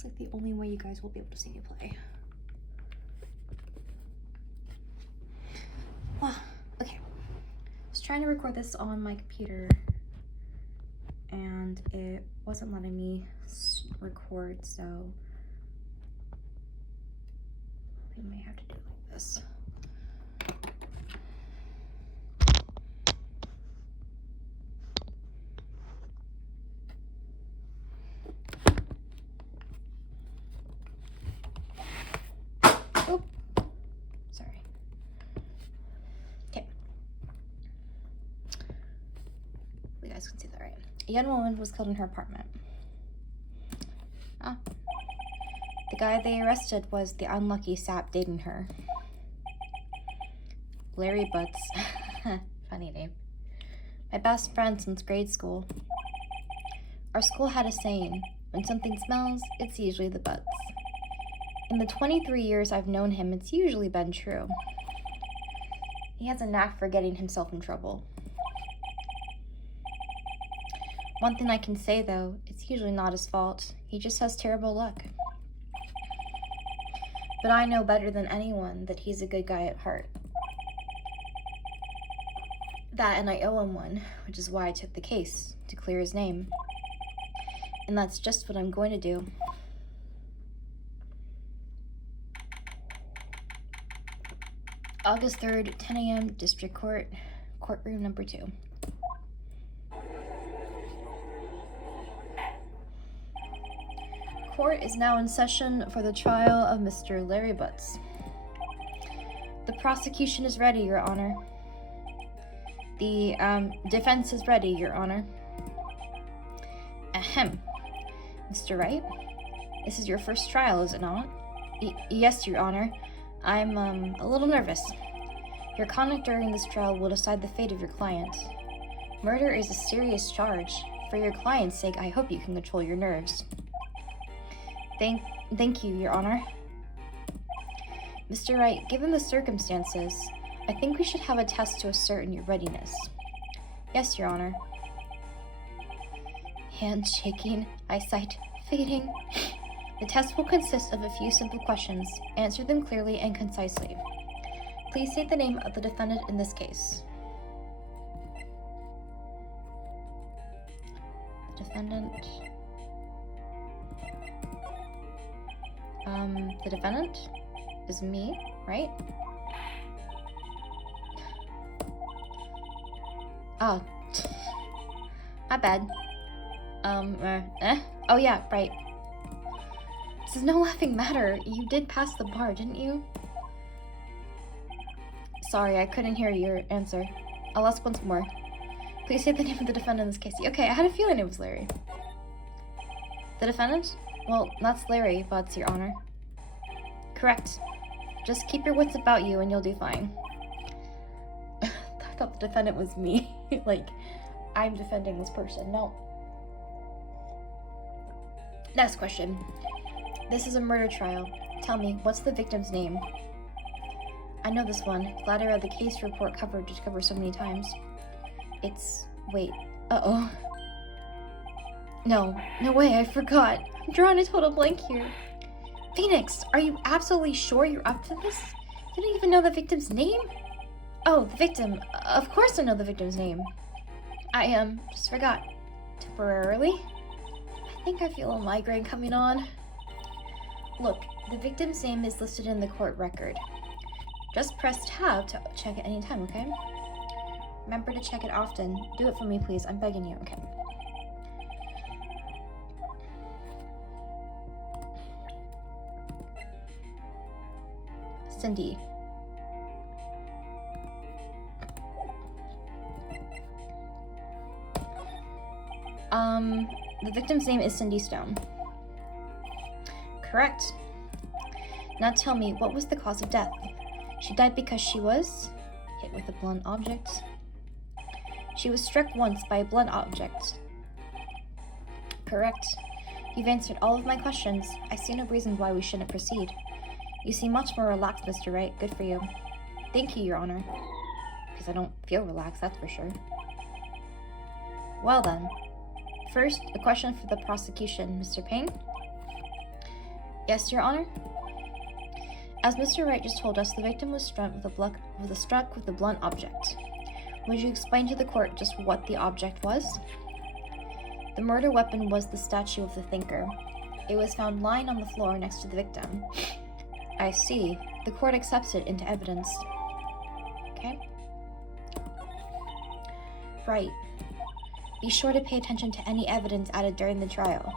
It's like the only way you guys will be able to see me play. Well, okay. I was trying to record this on my computer and it wasn't letting me record, so we may have to do it like this. Oh, sorry. Okay. You guys can see that, right? A young woman was killed in her apartment. Ah. The guy they arrested was the unlucky sap dating her. Larry Butts. Funny name. My best friend since grade school. Our school had a saying, when something smells, it's usually the butts. In the 23 years I've known him, it's usually been true. He has a knack for getting himself in trouble. One thing I can say, though, it's usually not his fault. He just has terrible luck. But I know better than anyone that he's a good guy at heart. That and I owe him one, which is why I took the case, to clear his name. And that's just what I'm going to do. August 3rd, 10 a.m., District Court, courtroom number 2. Court is now in session for the trial of Mr. Larry Butts. The prosecution is ready, Your Honor. The defense is ready, Your Honor. Ahem. Mr. Wright, this is your first trial, is it not? Yes, Your Honor. I'm a little nervous. Your conduct during this trial will decide the fate of your client. Murder is a serious charge. For your client's sake, I hope you can control your nerves. Thank you, Your Honor. Mr. Wright, given the circumstances, I think we should have a test to ascertain your readiness. Yes, Your Honor. Hand shaking, eyesight fading. The test will consist of a few simple questions. Answer them clearly and concisely. Please state the name of the defendant in this case. The defendant... the defendant is me, right? Oh, my bad. Oh yeah, right. This is no laughing matter. You did pass the bar, didn't you? Sorry, I couldn't hear your answer. I'll ask once more. Please say the name of the defendant in this case. Okay, I had a feeling it was Larry. The defendant? Well, that's Larry Butts, Your Honor. Correct. Just keep your wits about you and you'll do fine. I thought the defendant was me. Like, I'm defending this person. No. Next question. This is a murder trial. Tell me, what's the victim's name? I know this one. Glad I read the case report covered so many times. It's... wait. Uh-oh. No way, I forgot. I'm drawing a total blank here. Phoenix, are you absolutely sure you're up to this? You don't even know the victim's name? Oh, the victim. Of course I know the victim's name. I just forgot. Temporarily? I think I feel a migraine coming on. Look, the victim's name is listed in the court record. Just press tab to check it anytime, okay? Remember to check it often. Do it for me, please. I'm begging you, okay? Cindy. The victim's name is Cindy Stone. Correct. Now tell me, what was the cause of death? She died because she was hit with a blunt object. She was struck once by a blunt object. Correct. You've answered all of my questions. I see no reason why we shouldn't proceed. You seem much more relaxed, Mr. Wright. Good for you. Thank you, Your Honor. Because I don't feel relaxed, that's for sure. Well then. First, a question for the prosecution, Mr. Payne. Yes, Your Honor? As Mr. Wright just told us, the victim was struck with a blunt object. Would you explain to the court just what the object was? The murder weapon was the statue of the thinker. It was found lying on the floor next to the victim. I see. The court accepts it into evidence. Okay. Right. Be sure to pay attention to any evidence added during the trial.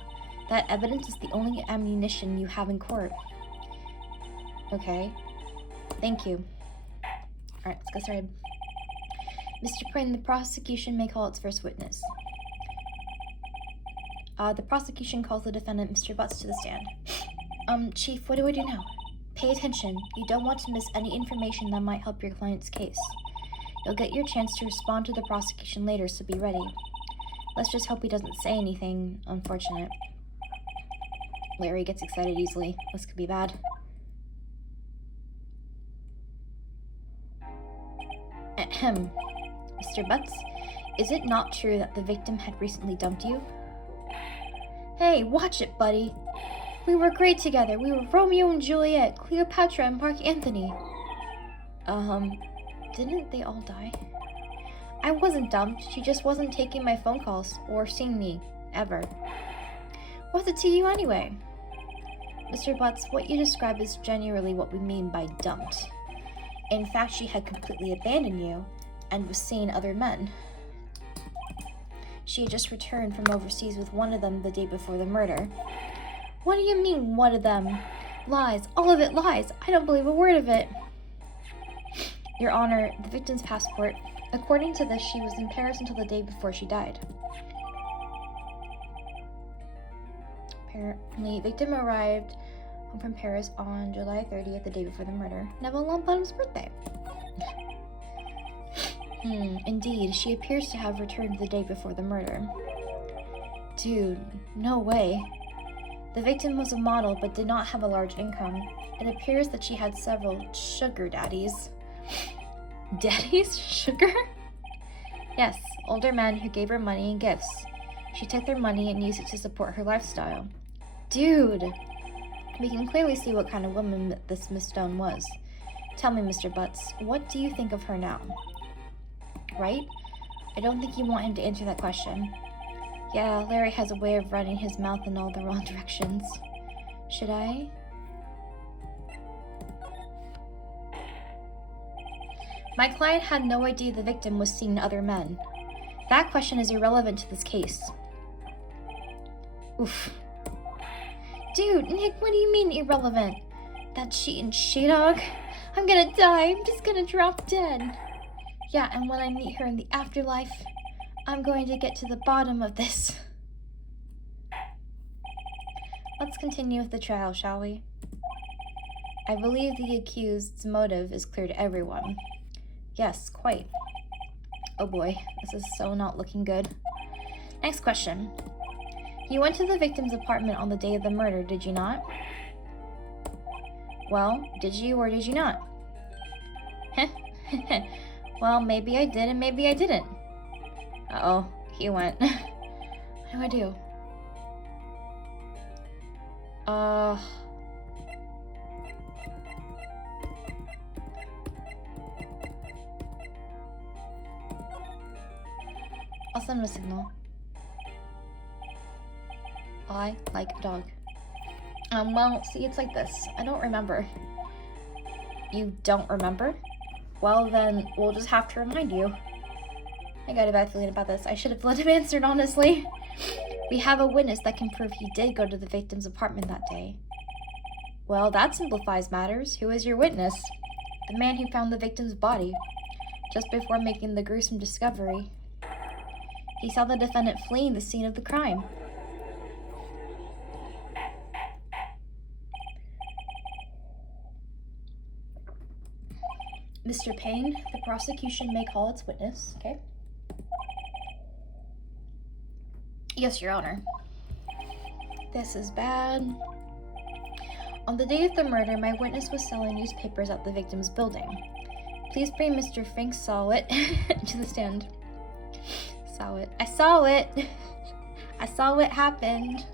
That evidence is the only ammunition you have in court. Okay. Thank you. Alright, let's get started. Mr. Prin, the prosecution may call its first witness. The prosecution calls the defendant, Mr. Butts, to the stand. Chief, what do I do now? Pay attention. You don't want to miss any information that might help your client's case. You'll get your chance to respond to the prosecution later, so be ready. Let's just hope he doesn't say anything unfortunate. Larry gets excited easily. This could be bad. Ahem. Mr. Butts, is it not true that the victim had recently dumped you? Hey, watch it, buddy. We were great together. We were Romeo and Juliet, Cleopatra and Mark Antony. Didn't they all die? I wasn't dumped. She just wasn't taking my phone calls or seeing me, ever. What's it to you anyway? Mr. Butts, what you describe is generally what we mean by dumped. In fact, she had completely abandoned you and was seeing other men. She had just returned from overseas with one of them the day before the murder. What do you mean, one of them? Lies. All of it lies. I don't believe a word of it. Your Honor, the victim's passport. According to this, she was in Paris until the day before she died. Apparently, the victim arrived home from Paris on July 30th, the day before the murder. Neville Longbottom's birthday. Indeed, she appears to have returned the day before the murder. Dude, no way. The victim was a model but did not have a large income. It appears that she had several sugar daddies. Daddies? Sugar? Yes, older men who gave her money and gifts. She took their money and used it to support her lifestyle. Dude! We can clearly see what kind of woman this Miss Stone was. Tell me, Mr. Butts, what do you think of her now? Right? I don't think you want him to answer that question. Yeah, Larry has a way of running his mouth in all the wrong directions. Should I? My client had no idea the victim was seeing other men. That question is irrelevant to this case. Oof. Dude, Nick, what do you mean irrelevant? That cheating she-dog? I'm gonna die. I'm just gonna drop dead. Yeah, and when I meet her in the afterlife, I'm going to get to the bottom of this. Let's continue with the trial, shall we? I believe the accused's motive is clear to everyone. Yes, quite. Oh boy, this is so not looking good. Next question. You went to the victim's apartment on the day of the murder, did you not? Well, did you or did you not? Well, maybe I did and maybe I didn't. Uh-oh, he went. What do I do? I'll send him a signal. I like a dog. Well, see, it's like this. I don't remember. You don't remember? Well, then, we'll just have to remind you. I got a bad feeling about this. I should have let him answer, honestly. We have a witness that can prove he did go to the victim's apartment that day. Well, that simplifies matters. Who is your witness? The man who found the victim's body, just before making the gruesome discovery. He saw the defendant fleeing the scene of the crime. Mr. Payne, the prosecution may call its witness, okay? Yes, Your Honor. This is bad. On the day of the murder, my witness was selling newspapers at the victim's building. Please bring Mr. Frank Sawit to the stand. Sawit. I saw it. I saw what happened.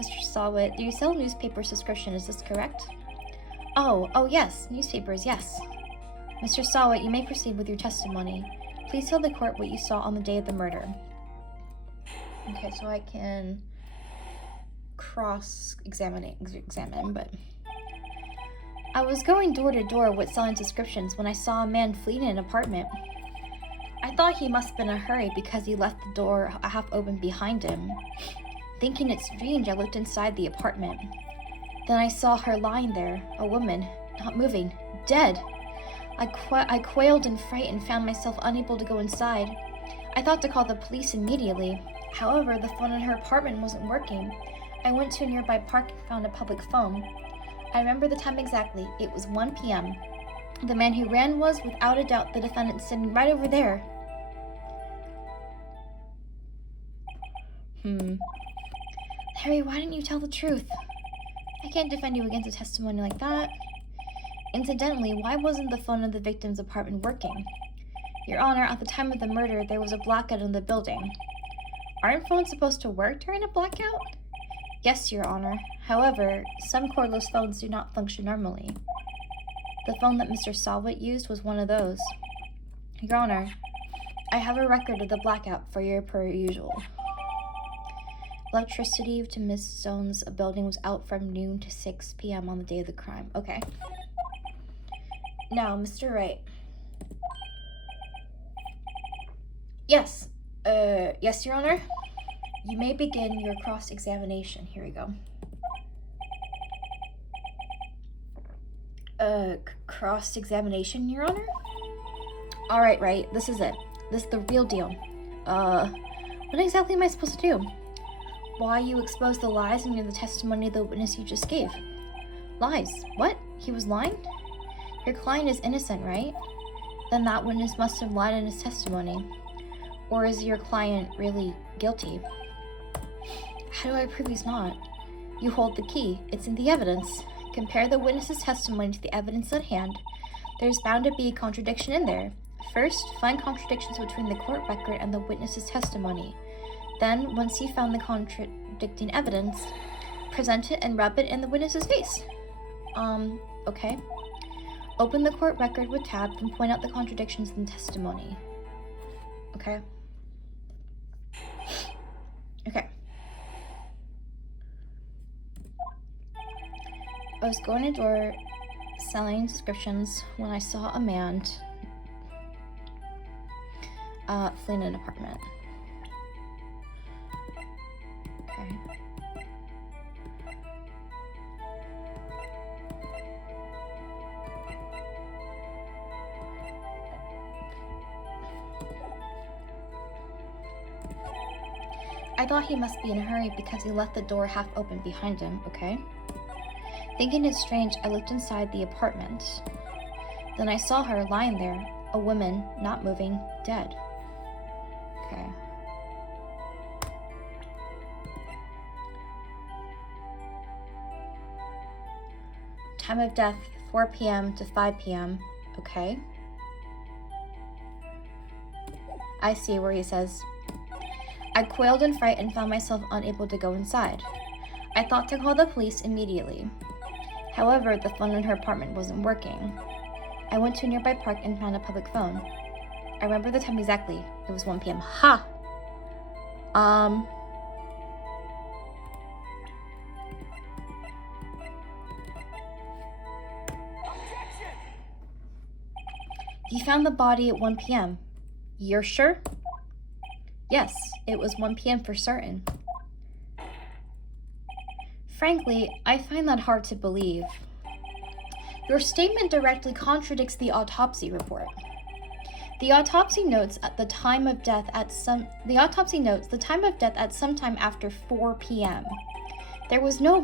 Mr. Sawit, do you sell newspaper subscription? Is this correct? Oh yes, newspapers, yes. Mr. Sawit, you may proceed with your testimony. Please tell the court what you saw on the day of the murder. Okay, so I can examine, but... I was going door to door with selling subscriptions when I saw a man fleeing an apartment. I thought he must have been in a hurry because he left the door half open behind him. Thinking it strange, I looked inside the apartment. Then I saw her lying there, a woman, not moving, dead. I quailed in fright and found myself unable to go inside. I thought to call the police immediately. However, the phone in her apartment wasn't working. I went to a nearby park and found a public phone. I remember the time exactly. It was 1 p.m. The man who ran was, without a doubt, the defendant sitting right over there. Harry, why didn't you tell the truth? I can't defend you against a testimony like that. Incidentally, why wasn't the phone in the victim's apartment working? Your Honor, at the time of the murder, there was a blackout in the building. Aren't phones supposed to work during a blackout? Yes, Your Honor. However, some cordless phones do not function normally. The phone that Mr. Sawit used was one of those. Your Honor, I have a record of the blackout for your per usual. Electricity to Miss Stone's building was out from noon to 6 p.m. on the day of the crime. Okay. Now, Mr. Wright. Yes. Yes, Your Honor. You may begin your cross-examination. Here we go. Cross-examination, Your Honor? Alright, right. This is it. This is the real deal. What exactly am I supposed to do? Why you exposed the lies in the testimony of the witness you just gave? Lies? What? He was lying? Your client is innocent, right? Then that witness must have lied in his testimony. Or is your client really guilty? How do I prove he's not? You hold the key. It's in the evidence. Compare the witness's testimony to the evidence at hand. There's bound to be a contradiction in there. First, find contradictions between the court record and the witness's testimony. Then, once you found the contradicting evidence, present it and rub it in the witness's face. Okay. Open the court record with tabs and point out the contradictions in the testimony. Okay. Okay. I was going to door selling subscriptions when I saw a man fleeing an apartment. Okay. I thought he must be in a hurry because he left the door half open behind him, okay? Thinking it strange, I looked inside the apartment. Then I saw her lying there, a woman, not moving, dead. Okay. Time of death, 4 p.m. to 5 p.m. Okay. I see where he says, I quailed in fright and found myself unable to go inside. I thought to call the police immediately. However, the phone in her apartment wasn't working. I went to a nearby park and found a public phone. I remember the time exactly. It was 1 p.m. Ha! You found the body at 1 p.m. You're sure? Yes, it was 1 p.m. for certain. Frankly, I find that hard to believe. Your statement directly contradicts the autopsy report. The autopsy notes the time of death at some time after 4 p.m. There was no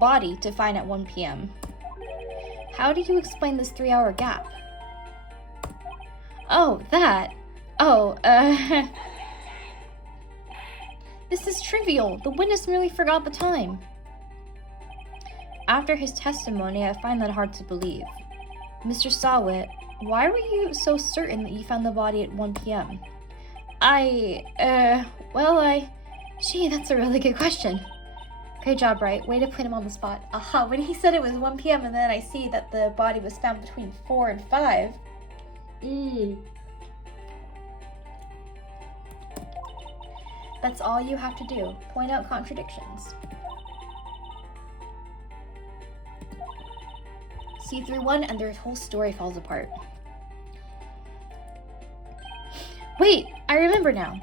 body to find at 1 p.m. How do you explain this 3-hour gap? Oh, that. This is trivial. The witness merely forgot the time. After his testimony, I find that hard to believe. Mr. Sawit, why were you so certain that you found the body at 1 p.m.? Gee, that's a really good question. Great job, Bright. Way to put him on the spot. Aha, when he said it was 1 p.m. and then I see that the body was found between 4 and 5. That's all you have to do. Point out contradictions. See through one and their whole story falls apart. Wait, I remember now.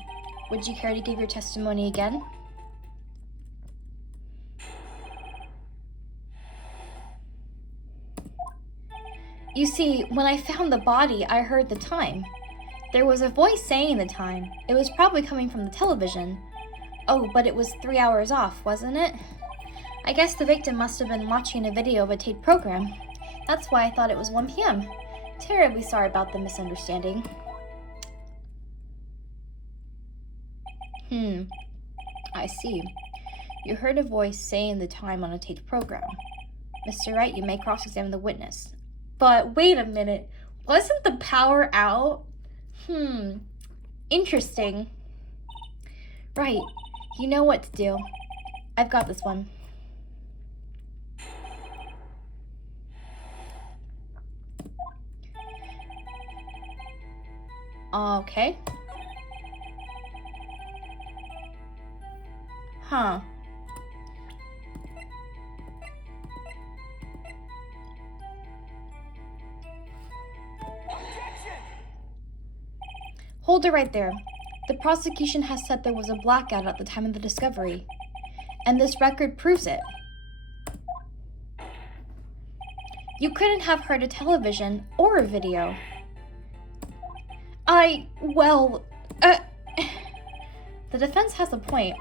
Would you care to give your testimony again? You see, when I found the body, I heard the time. There was a voice saying the time. It was probably coming from the television. Oh, but it was 3 hours off, wasn't it? I guess the victim must have been watching a video of a taped program. That's why I thought it was 1 p.m. Terribly sorry about the misunderstanding. I see. You heard a voice saying the time on a taped program. Mr. Wright, you may cross-examine the witness. But wait a minute. Wasn't the power out? Interesting. Right. You know what to do. I've got this one. Okay. Huh. Hold it right there. The prosecution has said there was a blackout at the time of the discovery, and this record proves it. You couldn't have heard a television or a video. The defense has a point.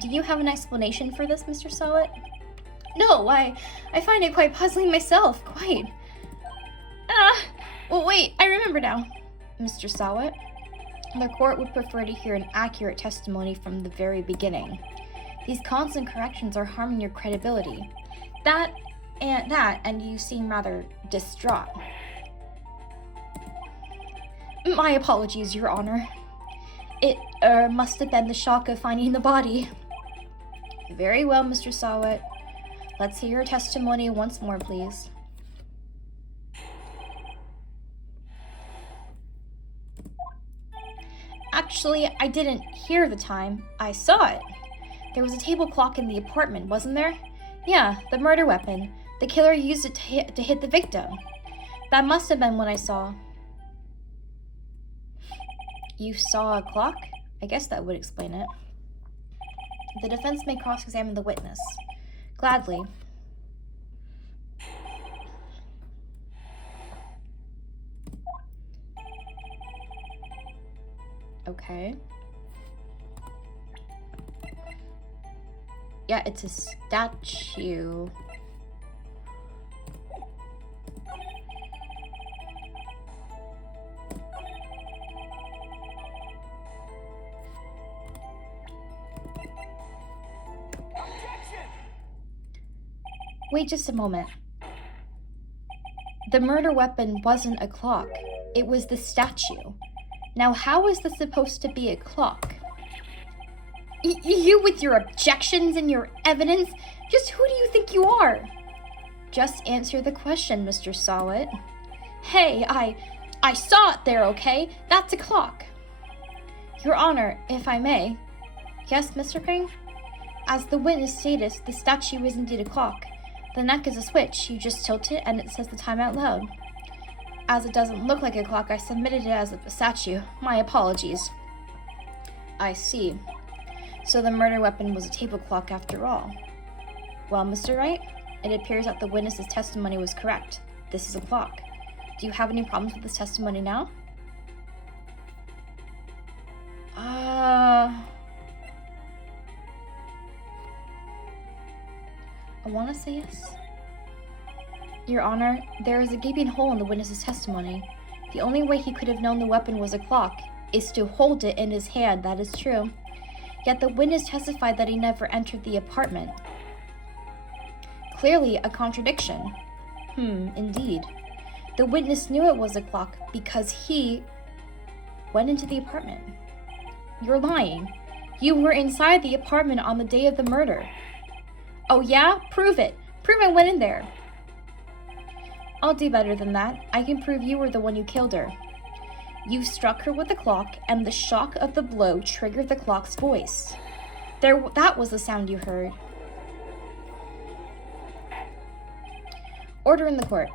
Do you have an explanation for this, Mr. Sawat? No, I find it quite puzzling myself, quite. Well, wait, I remember now. Mr. Sawat, the court would prefer to hear an accurate testimony from the very beginning. These constant corrections are harming your credibility. And you seem rather distraught. My apologies, Your Honor. It, must have been the shock of finding the body. Very well, Mr. Sawat. Let's hear your testimony once more, please. Actually, I didn't hear the time. I saw it. There was a table clock in the apartment, wasn't there? Yeah, the murder weapon. The killer used it to hit the victim. That must have been what I saw. You saw a clock? I guess that would explain it. The defense may cross-examine the witness. Gladly. Okay. Yeah, it's a statue. Wait just a moment. The murder weapon wasn't a clock. It was the statue. Now, how is this supposed to be a clock? You with your objections and your evidence? Just who do you think you are? Just answer the question, Mr. Sawat. Hey, I saw it there, okay? That's a clock. Your Honor, if I may. Yes, Mr. Ping? As the witness stated, the statue is indeed a clock. The neck is a switch. You just tilt it and it says the time out loud. As it doesn't look like a clock, I submitted it as a statue. My apologies. I see. So the murder weapon was a table clock after all. Well, Mr. Wright, it appears that the witness's testimony was correct. This is a clock. Do you have any problems with this testimony now? I want to say yes. Your Honor, there is a gaping hole in the witness's testimony. The only way he could have known the weapon was a clock is to hold it in his hand, that is true. Yet the witness testified that he never entered the apartment. Clearly a contradiction. Indeed. The witness knew it was a clock because he went into the apartment. You're lying. You were inside the apartment on the day of the murder. Oh yeah? Prove it. Prove I went in there. I'll do better than that. I can prove you were the one who killed her. You struck her with the clock, and the shock of the blow triggered the clock's voice. That was the sound you heard. Order in the court.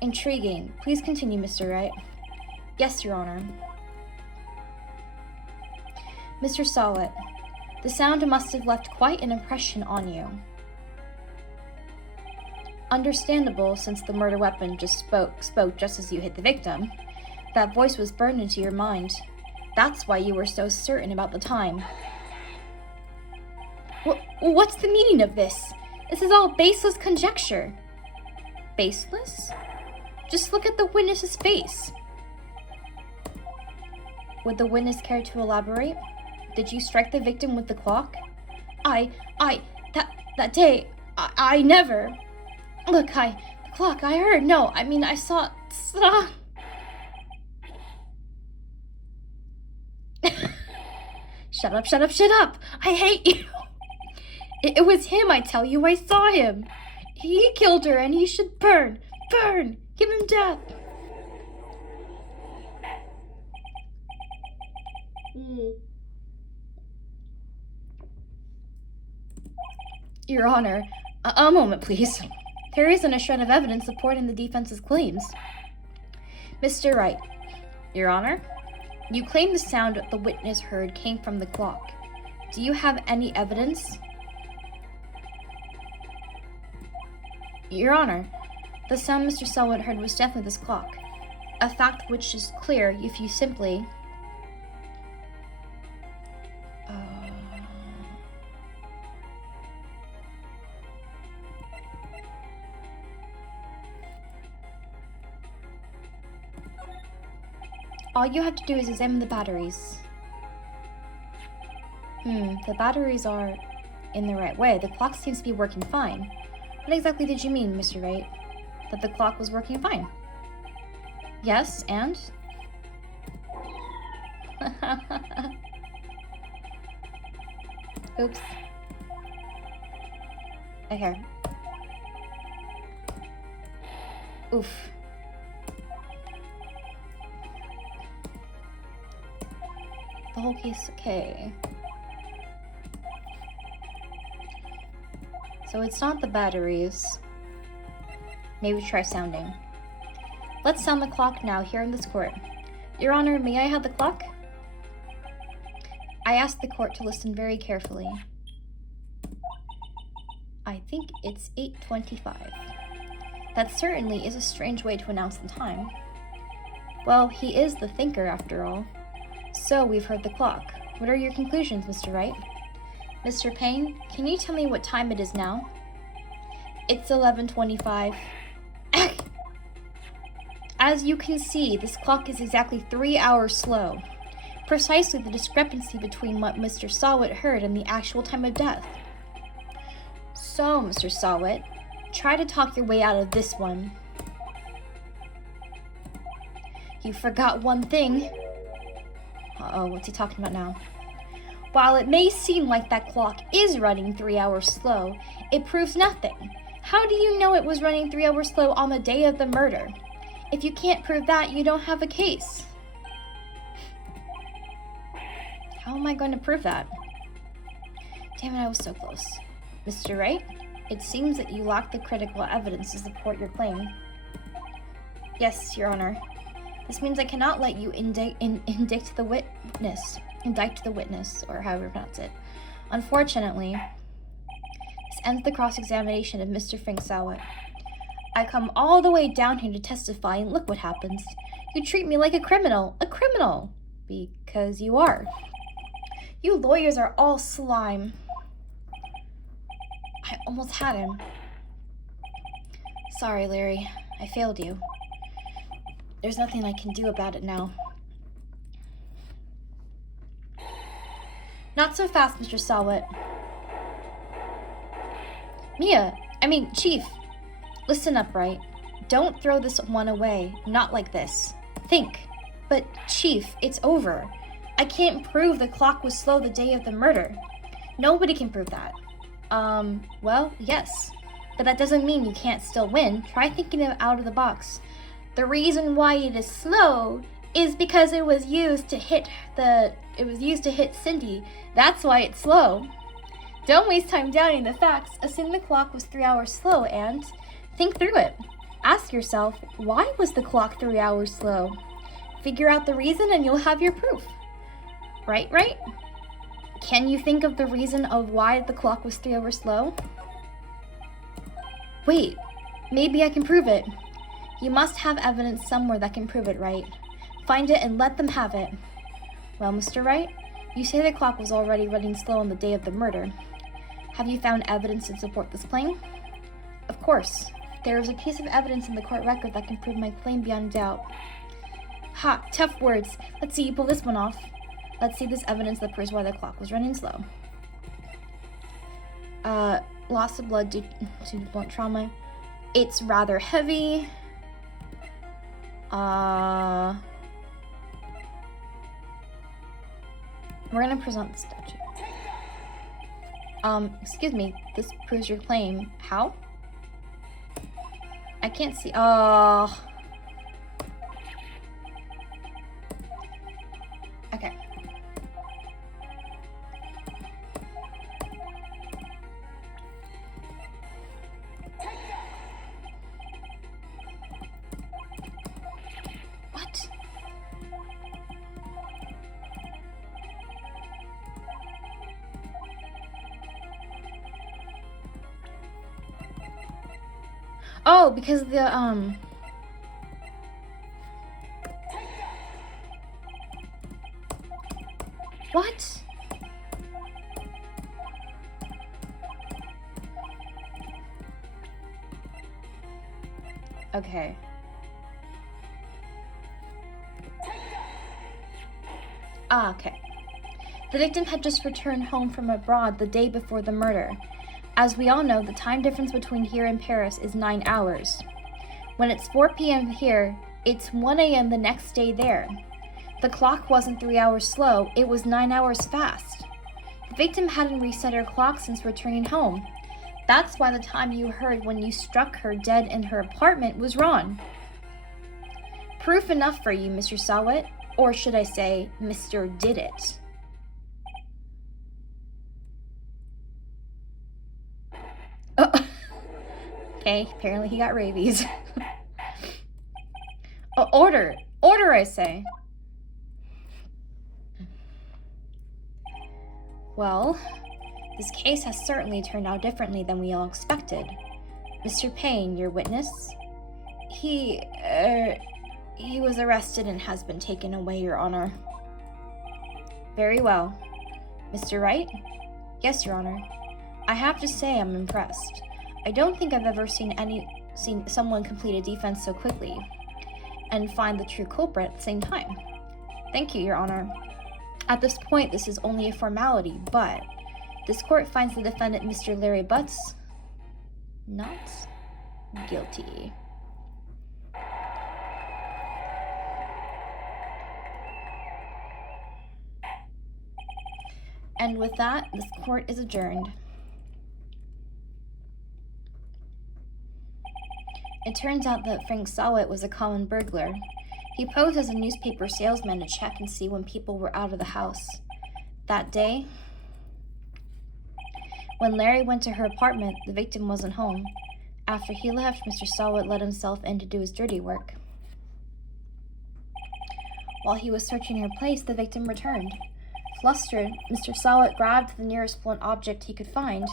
Intriguing. Please continue, Mr. Wright. Yes, Your Honor. Mr. Sawat, the sound must have left quite an impression on you. Understandable, since the murder weapon just spoke just as you hit the victim. That voice was burned into your mind. That's why you were so certain about the time. What's the meaning of this? This is all baseless conjecture. Baseless? Just look at the witness's face. Would the witness care to elaborate? Did you strike the victim with the clock? That day, I never. Look, the clock, I heard. No, I mean, I saw. Shut up. I hate you. It was him, I tell you. I saw him. He killed her and he should burn. Give him death. Your Honor, a moment, please. There isn't a shred of evidence supporting the defense's claims. Mr. Wright, Your Honor, you claim the sound the witness heard came from the clock. Do you have any evidence? Your Honor, the sound Mr. Selwood heard was definitely this clock. A fact which is clear if you simply... All you have to do is examine the batteries. The batteries are in the right way. The clock seems to be working fine. What exactly did you mean, Mr. Wright? That the clock was working fine? Yes, and? Oops. Okay. Oof. The whole case, okay. So it's not the batteries. Maybe try sounding. Let's sound the clock now here in this court. Your Honor, may I have the clock? I asked the court to listen very carefully. I think it's 8:25. That certainly is a strange way to announce the time. Well, he is the thinker after all. So we've heard the clock. What are your conclusions, Mr. Wright? Mr. Payne, can you tell me what time it is now? It's 11:25. As you can see, this clock is exactly 3 hours slow. Precisely the discrepancy between what Mr. Sawat heard and the actual time of death. So, Mr. Sawat, try to talk your way out of this one. You forgot one thing. Uh-oh, what's he talking about now? While it may seem like that clock is running 3 hours slow, it proves nothing. How do you know it was running 3 hours slow on the day of the murder? If you can't prove that, you don't have a case. How am I going to prove that? Damn it, I was so close. Mr. Wright, it seems that you lack the critical evidence to support your claim. Yes, Your Honor. This means I cannot let you indict the witness, or however you pronounce it. Unfortunately, this ends the cross-examination of Mr. Frank Sawat. I come all the way down here to testify, and look what happens. You treat me like a criminal. A criminal! Because you are. You lawyers are all slime. I almost had him. Sorry, Larry. I failed you. There's nothing I can do about it now. Not so fast, Mr. Sawat. Chief. Listen up, Wright. Don't throw this one away. Not like this. Think. But, Chief, it's over. I can't prove the clock was slow the day of the murder. Nobody can prove that. Well, yes. But that doesn't mean you can't still win. Try thinking out of the box. The reason why it is slow is because it was used to hit Cindy. That's why it's slow. Don't waste time doubting the facts. Assume the clock was 3 hours slow and think through it. Ask yourself, why was the clock 3 hours slow? Figure out the reason and you'll have your proof. Right? Can you think of the reason of why the clock was 3 hours slow? Wait, maybe I can prove it. You must have evidence somewhere that can prove it, right? Find it and let them have it. Well, Mr. Wright, you say the clock was already running slow on the day of the murder. Have you found evidence to support this claim? Of course. There is a piece of evidence in the court record that can prove my claim beyond doubt. Ha, tough words. Let's see you pull this one off. Let's see this evidence that proves why the clock was running slow. Loss of blood due to blunt trauma. It's rather heavy. We're gonna present the statute. Excuse me, this proves your claim. How? I can't see. Okay. What? Oh, because the, What? Okay. Okay. The victim had just returned home from abroad the day before the murder. As we all know, the time difference between here and Paris is 9 hours. When it's 4 p.m. here, it's 1 a.m. the next day there. The clock wasn't 3 hours slow, it was 9 hours fast. The victim hadn't reset her clock since returning home. That's why the time you heard when you struck her dead in her apartment was wrong. Proof enough for you, Mr. Sawit, or should I say, Mr. Did It. Okay, apparently he got rabies. Order, I say. Well, this case has certainly turned out differently than we all expected. Mr. Payne, your witness, he was arrested and has been taken away, Your Honor. Very well. Mr. Wright? Yes, Your Honor. I have to say I'm impressed. I don't think I've ever seen someone complete a defense so quickly and find the true culprit at the same time. Thank you, Your Honor. At this point, this is only a formality, but this court finds the defendant, Mr. Larry Butts, not guilty. And with that, this court is adjourned. It turns out that Frank Sawit was a common burglar. He posed as a newspaper salesman to check and see when people were out of the house. That day, when Larry went to her apartment, the victim wasn't home. After he left, Mr. Sawit let himself in to do his dirty work. While he was searching her place, the victim returned. Flustered, Mr. Sawit grabbed the nearest blunt object he could find.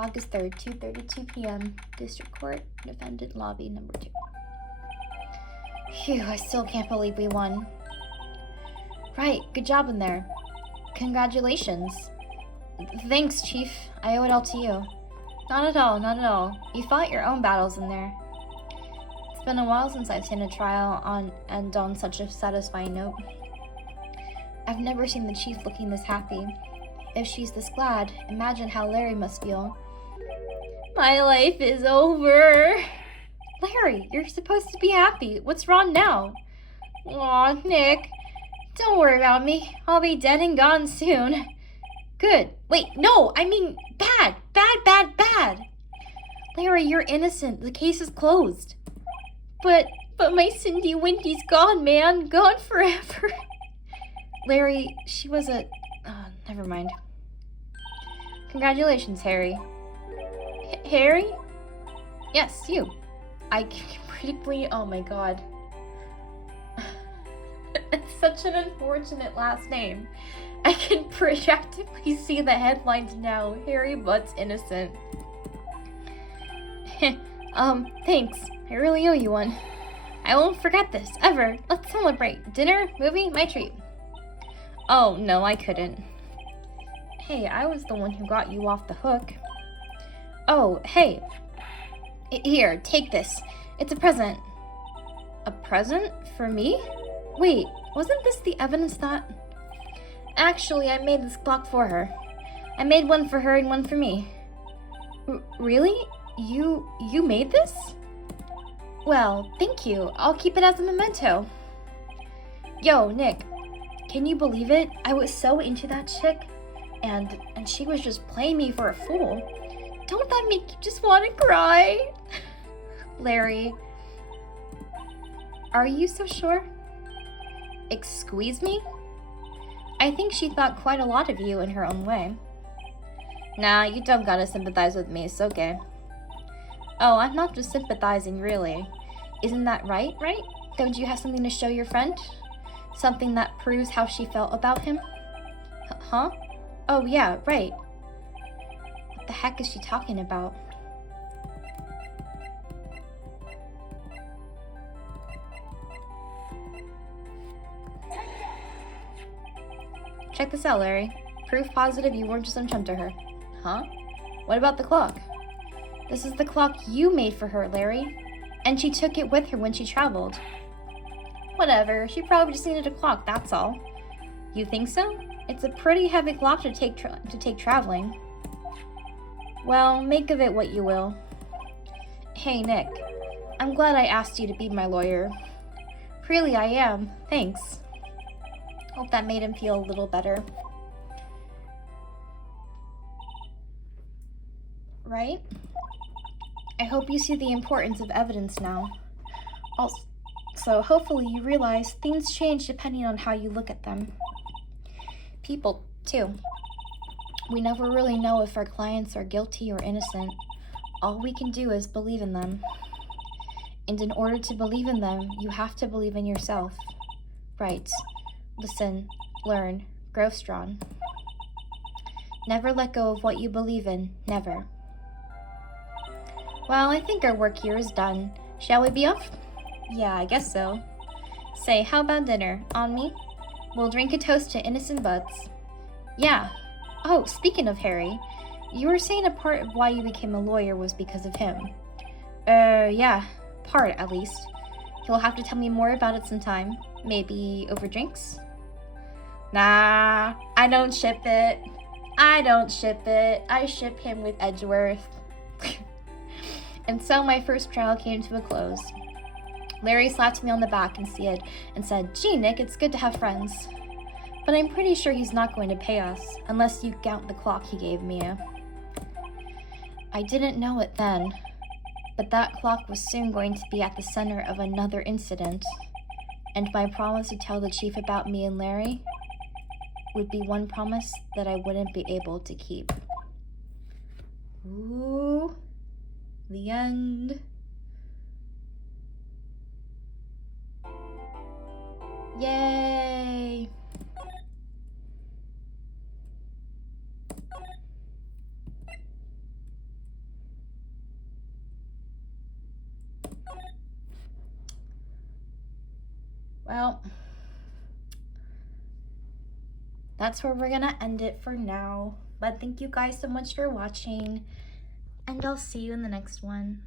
August 3rd, 2:32 p.m., District Court, Defendant Lobby number 2. Phew, I still can't believe we won. Right, good job in there. Congratulations. Thanks, Chief. I owe it all to you. Not at all. You fought your own battles in there. It's been a while since I've seen a trial on such a satisfying note. I've never seen the Chief looking this happy. If she's this glad, imagine how Larry must feel. My life is over. Larry, you're supposed to be happy. What's wrong now? Aw, Nick. Don't worry about me. I'll be dead and gone soon. Good. Wait, no, I mean bad. Bad, bad, bad. Larry, you're innocent. The case is closed. But my Cindy Windy's gone, man. Gone forever. Larry, she was a... never mind. Congratulations, Harry. Harry? Yes, you. I can practically... Oh my god. It's such an unfortunate last name. I can practically see the headlines now. Harry Butt's innocent. Thanks. I really owe you one. I won't forget this, ever. Let's celebrate. Dinner? Movie? My treat. Oh, no, I couldn't. Hey, I was the one who got you off the hook. Oh, hey. Here, take this. It's a present. A present? For me? Wait, wasn't this the evidence that... Actually, I made this clock for her. I made one for her and one for me. Really? You made this? Well, thank you. I'll keep it as a memento. Yo, Nick, can you believe it? I was so into that chick, and she was just playing me for a fool. Don't that make you just want to cry? Larry, are you so sure? Excuse me? I think she thought quite a lot of you in her own way. Nah, you don't gotta sympathize with me, it's okay. Oh, I'm not just sympathizing, really. Isn't that right? Don't you have something to show your friend? Something that proves how she felt about him? Huh? Oh, yeah, right. What the heck is she talking about? Check this out, Larry. Proof positive you weren't just some chump to her. Huh? What about the clock? This is the clock you made for her, Larry. And she took it with her when she traveled. Whatever, she probably just needed a clock, that's all. You think so? It's a pretty heavy clock to take traveling. Well, make of it what you will. Hey, Nick. I'm glad I asked you to be my lawyer. Really, I am. Thanks. Hope that made him feel a little better. Right? I hope you see the importance of evidence now. Also, hopefully you realize things change depending on how you look at them. People, too. We never really know if our clients are guilty or innocent. All we can do is believe in them. And in order to believe in them, you have to believe in yourself. Right. Listen, learn, grow strong. Never let go of what you believe in, never. Well, I think our work here is done. Shall we be off? Yeah, I guess so. Say, how about dinner? On me? We'll drink a toast to innocent butts. Yeah. Oh, speaking of Harry, you were saying a part of why you became a lawyer was because of him. Yeah. Part, at least. You'll have to tell me more about it sometime. Maybe over drinks? Nah, I don't ship it. I ship him with Edgeworth. And so my first trial came to a close. Larry slapped me on the back and said, "Gee, Nick, it's good to have friends. But I'm pretty sure he's not going to pay us, unless you count the clock he gave me." I didn't know it then, but that clock was soon going to be at the center of another incident, and my promise to tell the chief about me and Larry would be one promise that I wouldn't be able to keep. Ooh, the end. Yay! Well, that's where we're gonna end it for now. But thank you guys so much for watching, and I'll see you in the next one.